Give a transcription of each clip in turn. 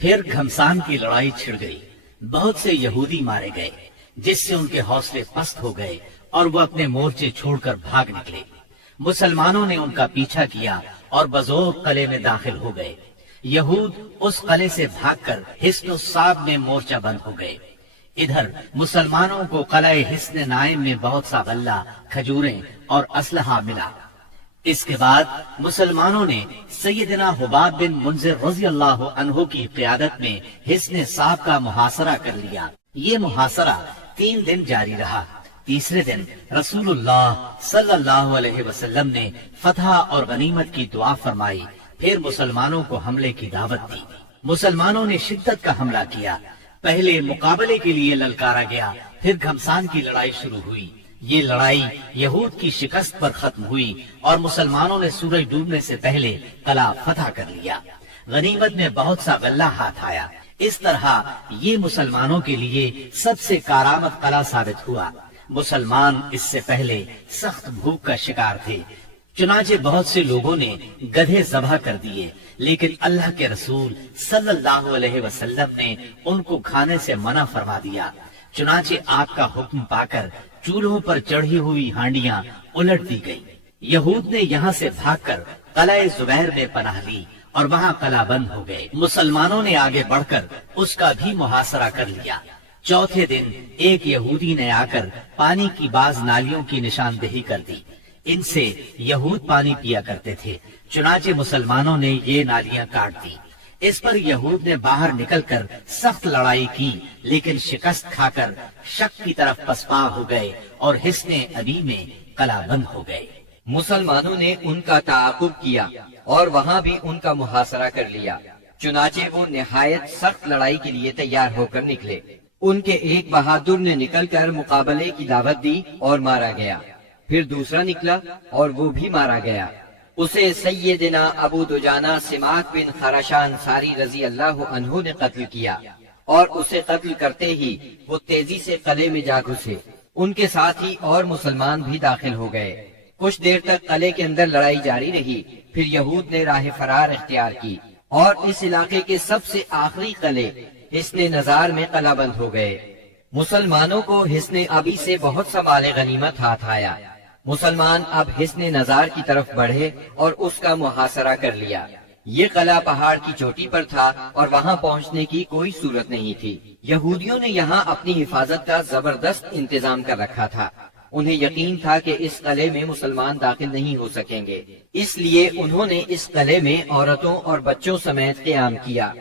پھر گھمسان کی لڑائی چھڑ گئی، بہت سے یہودی مارے گئے، جس سے ان کے حوصلے پست ہو گئے اور وہ اپنے مورچے چھوڑ کر بھاگ نکلے۔ مسلمانوں نے ان کا پیچھا کیا اور بزور قلعے میں داخل ہو گئے۔ یہود اس قلعے سے بھاگ کر حصن الصاب میں مورچہ بند ہو گئے۔ ادھر مسلمانوں کو قلعہ حصن نائم میں بہت سا غلہ، کھجوریں اور اسلحہ ملا۔ اس کے بعد مسلمانوں نے سیدنا حباب بن منذر رضی اللہ عنہ کی قیادت میں حصن صاب کا محاصرہ کر لیا۔ یہ محاصرہ 3 دن جاری رہا۔ تیسرے دن رسول اللہ صلی اللہ علیہ وسلم نے فتح اور غنیمت کی دعا فرمائی، پھر مسلمانوں کو حملے کی دعوت دی۔ مسلمانوں نے شدت کا حملہ کیا۔ پہلے مقابلے کے لیے للکارا گیا، پھر گھمسان کی لڑائی شروع ہوئی۔ یہ لڑائی یہود کی شکست پر ختم ہوئی اور مسلمانوں نے سورج ڈوبنے سے پہلے قلعہ فتح کر لیا۔ غنیمت میں بہت سا غلہ ہاتھ آیا۔ اس طرح یہ مسلمانوں کے لیے سب سے کارآمد قلعہ ثابت ہوا۔ مسلمان اس سے پہلے سخت بھوک کا شکار تھے، چنانچہ بہت سے لوگوں نے گدھے ذبح کر دیے، لیکن اللہ کے رسول صلی اللہ علیہ وسلم نے ان کو کھانے سے منع فرما دیا۔ چنانچہ آپ کا حکم پا کر چولہوں پر چڑھی ہوئی ہانڈیاں الٹ دی گئی۔ یہود نے یہاں سے بھاگ کر قلعہ زبیر میں پناہ لی اور وہاں قلعہ بند ہو گئے۔ مسلمانوں نے آگے بڑھ کر اس کا بھی محاصرہ کر لیا۔ چوتھے دن ایک یہودی نے آ کر پانی کی بعض نالیوں کی نشاندہی کر دی۔ ان سے یہود پانی پیا کرتے تھے، چنانچہ مسلمانوں نے یہ نالیاں کاٹ دی۔ اس پر یہود نے باہر نکل کر سخت لڑائی کی، لیکن شکست کھا کر شک کی طرف پسپا ہو گئے اور حصن ابی میں قلعہ بند ہو گئے۔ مسلمانوں نے ان کا تعاقب کیا اور وہاں بھی ان کا محاصرہ کر لیا، چنانچہ وہ نہایت سخت لڑائی کے لیے تیار ہو کر نکلے۔ ان کے ایک بہادر نے نکل کر مقابلے کی دعوت دی اور مارا گیا، پھر دوسرا نکلا اور وہ بھی مارا گیا۔ اسے سیدنا ابو دجانہ سماک بن خراشان ساری رضی اللہ عنہ نے قتل کیا، اور اسے قتل کرتے ہی وہ تیزی سے قلعے میں جا گھسے۔ ان کے ساتھ ہی اور مسلمان بھی داخل ہو گئے۔ کچھ دیر تک قلعے کے اندر لڑائی جاری رہی، پھر یہود نے راہ فرار اختیار کی اور اس علاقے کے سب سے آخری قلعے حصن نزار میں قلعہ بند ہو گئے۔ مسلمانوں کو حصن ابی سے بہت سا مال غنیمت ہاتھ آیا۔ مسلمان اب حصن نزار کی طرف بڑھے اور اس کا محاصرہ کر لیا۔ یہ قلعہ پہاڑ کی چوٹی پر تھا اور وہاں پہنچنے کی کوئی صورت نہیں تھی۔ یہودیوں نے یہاں اپنی حفاظت کا زبردست انتظام کر رکھا تھا۔ انہیں یقین تھا کہ اس قلعے میں مسلمان داخل نہیں ہو سکیں گے، اس لیے انہوں نے اس قلعے میں عورتوں اور بچوں سمیت قیام کیا۔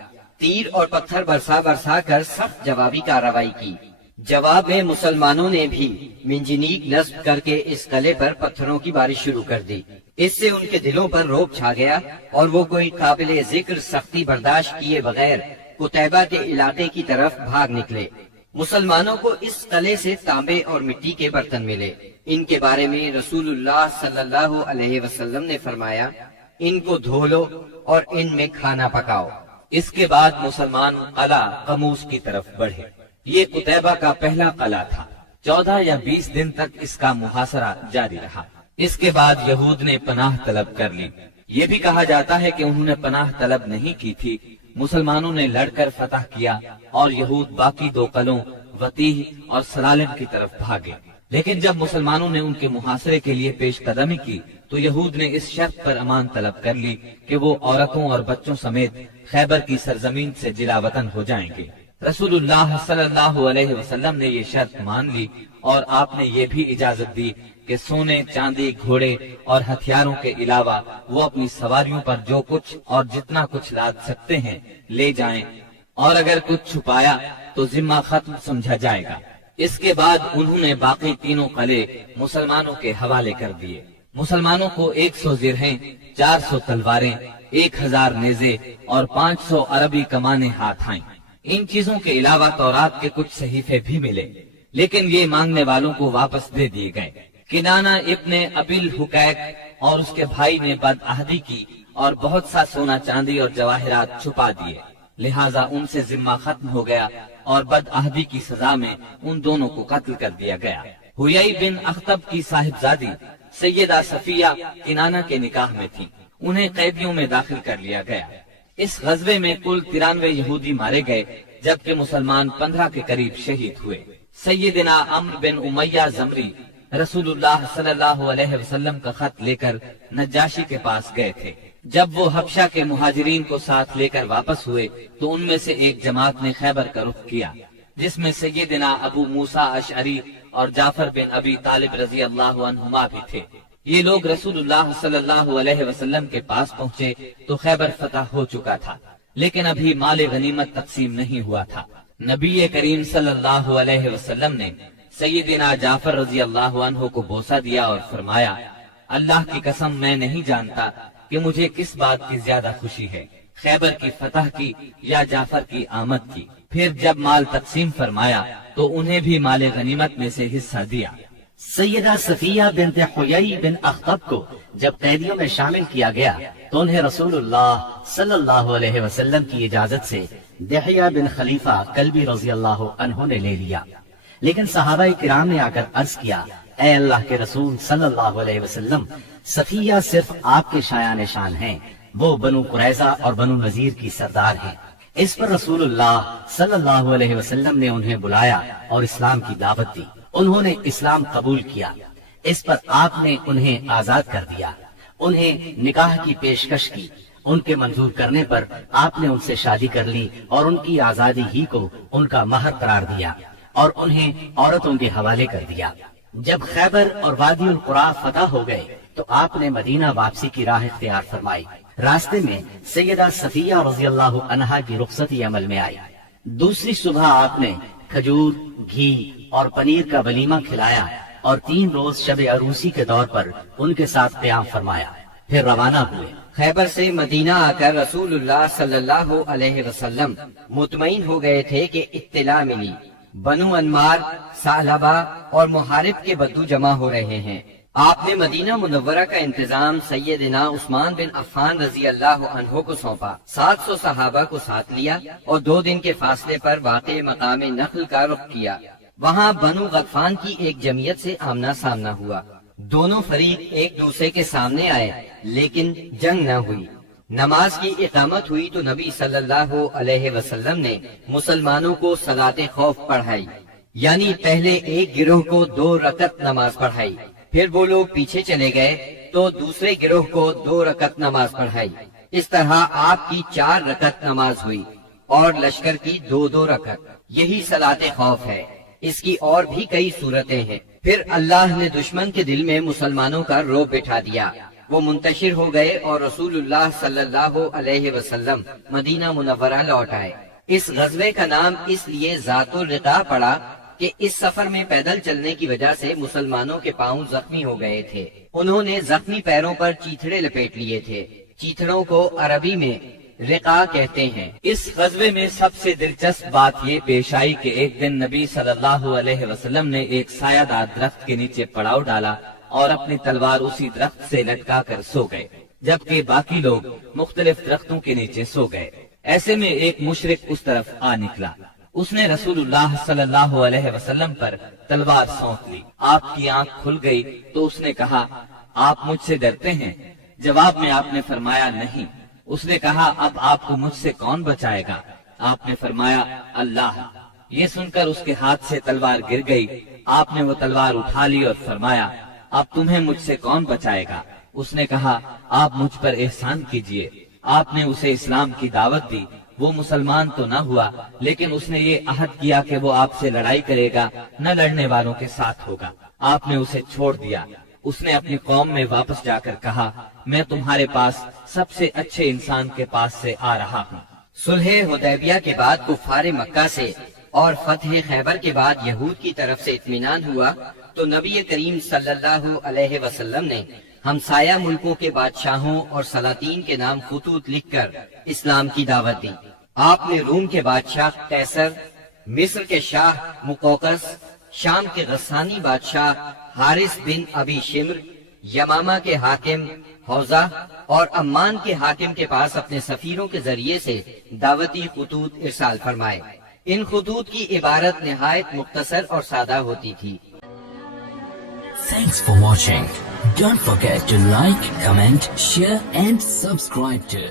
تیر اور پتھر برسا برسا کر سخت جوابی کارروائی کی۔ جواب میں مسلمانوں نے بھی منجنیق نصب کر کے اس قلعے پر پتھروں کی بارش شروع کر دی۔ اس سے ان کے دلوں پر رعب چھا گیا اور وہ کوئی قابل ذکر سختی برداشت کیے بغیر قتیبہ کے علاقے کی طرف بھاگ نکلے۔ مسلمانوں کو اس قلعے سے تانبے اور مٹی کے برتن ملے۔ ان کے بارے میں رسول اللہ صلی اللہ علیہ وسلم نے فرمایا، ان کو دھو لو اور ان میں کھانا پکاؤ۔ اس کے بعد مسلمان قلعہ قموس کی طرف بڑھے۔ یہ قتیبہ کا پہلا قلعہ تھا۔ 14 یا 20 دن تک اس کا محاصرہ جاری رہا۔ اس کے بعد یہود نے پناہ طلب کر لی۔ یہ بھی کہا جاتا ہے کہ انہوں نے پناہ طلب نہیں کی تھی، مسلمانوں نے لڑ کر فتح کیا اور یہود باقی 2 قلعوں وطیح اور سلالم کی طرف بھاگے۔ لیکن جب مسلمانوں نے ان کے محاصرے کے لیے پیش قدمی کی تو یہود نے اس شرط پر امان طلب کر لی کہ وہ عورتوں اور بچوں سمیت خیبر کی سرزمین سے جلا وطن ہو جائیں گے۔ رسول اللہ صلی اللہ علیہ وسلم نے یہ شرط مان لی اور آپ نے یہ بھی اجازت دی کہ سونے، چاندی، گھوڑے اور ہتھیاروں کے علاوہ وہ اپنی سواریوں پر جو کچھ اور جتنا کچھ لاد سکتے ہیں لے جائیں، اور اگر کچھ چھپایا تو ذمہ ختم سمجھا جائے گا۔ اس کے بعد انہوں نے باقی 3 قلعے مسلمانوں کے حوالے کر دیے۔ مسلمانوں کو 100 زرہیں، 400 تلواریں، 1000 نیزے اور 500 عربی کمانیں ہاتھ آئیں۔ ان چیزوں کے علاوہ تورات کے کچھ صحیفے بھی ملے، لیکن یہ مانگنے والوں کو واپس دے دیے گئے۔ کنانہ ابن ابل حقیق اور اس کے بھائی نے بدعہدی کی اور بہت سا سونا چاندی اور جواہرات چھپا دیے، لہٰذا ان سے ذمہ ختم ہو گیا اور بدعہدی کی سزا میں ان دونوں کو قتل کر دیا گیا۔ حیی بن اخطب کی صاحبزادی سیدہ صفیہ کنانہ کے نکاح میں تھی، انہیں قیدیوں میں داخل کر لیا گیا۔ اس غزوے میں کل 93 یہودی مارے گئے جبکہ مسلمان 15 کے قریب شہید ہوئے۔ سیدنا عمرو بن امیہ زمری رسول اللہ صلی اللہ علیہ وسلم کا خط لے کر نجاشی کے پاس گئے تھے۔ جب وہ حبشہ کے مہاجرین کو ساتھ لے کر واپس ہوئے تو ان میں سے ایک جماعت نے خیبر کا رخ کیا جس میں سیدنا ابو موسیٰ اشعری اور جعفر بن ابی طالب رضی اللہ عنہما بھی تھے۔ یہ لوگ رسول اللہ صلی اللہ علیہ وسلم کے پاس پہنچے تو خیبر فتح ہو چکا تھا، لیکن ابھی مال غنیمت تقسیم نہیں ہوا تھا۔ نبی کریم صلی اللہ علیہ وسلم نے سیدنا جعفر رضی اللہ عنہ کو بوسہ دیا اور فرمایا، اللہ کی قسم میں نہیں جانتا کہ مجھے کس بات کی زیادہ خوشی ہے، خیبر کی فتح کی یا جعفر کی آمد کی۔ پھر جب مال تقسیم فرمایا تو انہیں بھی مال غنیمت میں سے حصہ دیا۔ سیدہ صفیہ بنت حیی بن اخطب کو جب قیدیوں میں شامل کیا گیا تو انہیں رسول اللہ صلی اللہ علیہ وسلم کی اجازت سے دحیہ بن خلیفہ کلبی رضی اللہ عنہ نے لے لیا، لیکن صحابہ کرام نے آ کر عرض کیا، اے اللہ کے رسول صلی اللہ علیہ وسلم، صفیہ صرف آپ کے شایان شان ہیں، وہ بنو قریظہ اور بنو نذیر کی سردار ہیں۔ اس پر رسول اللہ صلی اللہ علیہ وسلم نے انہیں بلایا اور اسلام کی دعوت دی۔ انہوں نے اسلام قبول کیا۔ اس پر آپ نے انہیں آزاد کر دیا، انہیں نکاح کی پیشکش کی۔ ان کے منظور کرنے پر آپ نے ان سے شادی کر لی اور ان کی آزادی ہی کو ان کا مہر قرار دیا اور انہیں عورتوں کے حوالے کر دیا۔ جب خیبر اور وادی القریٰ فتح ہو گئے تو آپ نے مدینہ واپسی کی راہ اختیار فرمائی۔ راستے میں سیدہ صفیہ رضی اللہ عنہا کی رخصتی عمل میں آئی۔ دوسری صبح آپ نے کھجور، گھی اور پنیر کا ولیمہ کھلایا اور 3 روز شب عروسی کے دور پر ان کے ساتھ قیام فرمایا، پھر روانہ ہوئے۔ خیبر سے مدینہ آ کر رسول اللہ صلی اللہ علیہ وسلم مطمئن ہو گئے تھے کہ اطلاع ملی بنو انمار، ثعلبہ اور محارب کے بدو جمع ہو رہے ہیں۔ آپ نے مدینہ منورہ کا انتظام سیدنا عثمان بن عفان رضی اللہ عنہ کو سونپا، 700 صحابہ کو ساتھ لیا اور 2 دن کے فاصلے پر واقع مقام نخل کا رخ کیا۔ وہاں بنو غطفان کی ایک جمعیت سے آمنا سامنا ہوا۔ دونوں فریق ایک دوسرے کے سامنے آئے لیکن جنگ نہ ہوئی۔ نماز کی اقامت ہوئی تو نبی صلی اللہ علیہ وسلم نے مسلمانوں کو صلاۃ خوف پڑھائی، یعنی پہلے ایک گروہ کو 2 رکعت نماز پڑھائی، پھر وہ لوگ پیچھے چلے گئے تو دوسرے گروہ کو 2 رکعت نماز پڑھائی۔ اس طرح آپ کی 4 رکعت نماز ہوئی اور لشکر کی 2 رکعت۔ یہی صلاۃ خوف ہے۔ اس کی اور بھی کئی صورتیں ہیں۔ پھر اللہ نے دشمن کے دل میں مسلمانوں کا رعب بٹھا دیا، وہ منتشر ہو گئے اور رسول اللہ صلی اللہ علیہ وسلم مدینہ منورہ لوٹ آئے۔ اس غزوے کا نام اس لیے ذات الرقاع پڑا کہ اس سفر میں پیدل چلنے کی وجہ سے مسلمانوں کے پاؤں زخمی ہو گئے تھے۔ انہوں نے زخمی پیروں پر چیتھڑے لپیٹ لیے تھے۔ چیتھڑوں کو عربی میں رقاع کہتے ہیں۔ اس غزوے میں سب سے دلچسپ بات یہ پیش آئی کہ ایک دن نبی صلی اللہ علیہ وسلم نے ایک سایہ دار درخت کے نیچے پڑاؤ ڈالا اور اپنی تلوار اسی درخت سے لٹکا کر سو گئے، جبکہ باقی لوگ مختلف درختوں کے نیچے سو گئے۔ ایسے میں ایک مشرک اس طرف آ نکلا، اس نے رسول اللہ صلی اللہ علیہ وسلم پر تلوار سونپ لی۔ آپ کی آنکھ کھل گئی تو اس نے کہا، آپ مجھ سے ڈرتے ہیں؟ جواب میں آپ نے فرمایا نہیں۔ اس نے کہا، اب آپ کو مجھ سے کون بچائے گا؟ آپ نے فرمایا، اللہ۔ یہ سن کر اس کے ہاتھ سے تلوار گر گئی۔ آپ نے وہ تلوار اٹھا لی اور فرمایا، اب تمہیں مجھ سے کون بچائے گا؟ اس نے کہا، آپ مجھ پر احسان کیجئے۔ آپ نے اسے اسلام کی دعوت دی۔ وہ مسلمان تو نہ ہوا، لیکن اس نے یہ عہد کیا کہ وہ آپ سے لڑائی کرے گا، نہ لڑنے والوں کے ساتھ ہوگا۔ آپ نے اسے چھوڑ دیا۔ اس نے اپنی قوم میں واپس جا کر کہا، میں تمہارے پاس سب سے اچھے انسان کے پاس سے آ رہا ہوں۔ صلح حدیبیہ کے بعد کفار مکہ سے اور فتح خیبر کے بعد یہود کی طرف سے اطمینان ہوا تو نبی کریم صلی اللہ علیہ وسلم نے ہمسایہ ملکوں کے بادشاہوں اور سلاطین کے نام خطوط لکھ کر اسلام کی دعوت دی۔ آپ نے روم کے بادشاہ قیصر، مصر کے شاہ مقوقس، شام کے غسانی بادشاہ حارث بن ابی شمر، یمامہ کے حاکم حوزہ اور عمان کے حاکم کے پاس اپنے سفیروں کے ذریعے سے دعوتی خطوط ارسال فرمائے۔ ان خطوط کی عبارت نہایت مختصر اور سادہ ہوتی تھی۔ Thanks for watching. Don't forget to like, comment, share and subscribe to